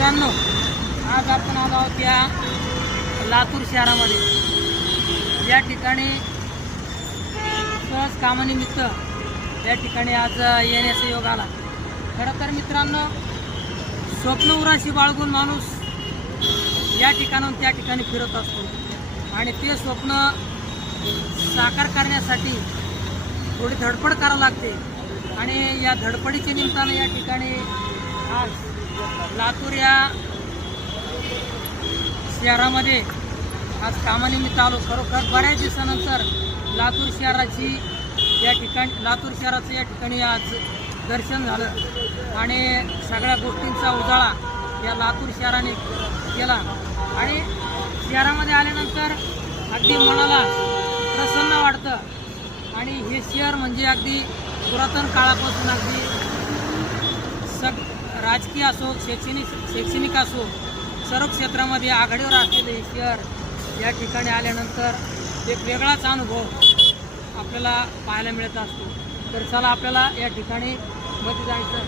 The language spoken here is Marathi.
मित्रांनो, आज आपण आलो आहोत या लातूर शहरामध्ये। या ठिकाणी सहज कामानिमित्त या ठिकाणी आज येण्याचा योग आला। खरं तर मित्रांनो, स्वप्न उराशी बाळगून माणूस या ठिकाणाहून त्या ठिकाणी फिरत असतो आणि ते स्वप्न साकार करण्यासाठी थोडी धडपड करावी लागते आणि या धडपडीच्या निमित्तानं या ठिकाणी आज लातूर या शहरामध्ये आज कामानिमित्त आलो। खरोखर बऱ्याच दिवसानंतर लातूर शहराचं या ठिकाणी आज दर्शन झालं आणि सगळ्या गोष्टींचा उजाळा या लातूर शहराने केला आणि शहरामध्ये आल्यानंतर अगदी मनाला प्रसन्न वाटतं आणि हे शहर म्हणजे अगदी पुरातन काळापासून अगदी राजकीय असो, शैक्षणिक असो, सर्व क्षेत्रामध्ये आघाडीवर असलेले हे शहर या ठिकाणी आल्यानंतर एक वेगळाच अनुभव आपल्याला पाहायला मिळत असतो। तर चला आपल्याला या ठिकाणी मध्ये जायचं।